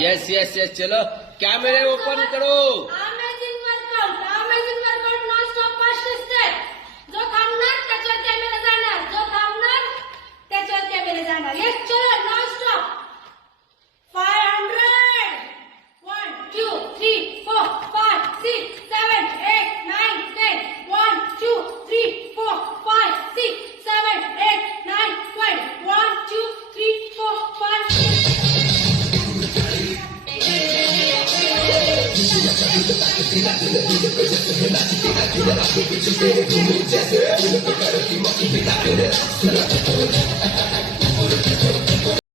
Yes yes yes चलो कैमरे open करो. Amazing workout non stop 5 step. जो थांबणार त्याच्यावर कॅमेरा जाणार, जो थांबणार त्याच्यावर कॅमेरा जाणार. यस चलो नॉन स्टॉप 500. 1 2 3 4 5 6 7 8 9 10. 1 2 3 4 5 6 7 8 9 10. 1 2 3 4 5 6.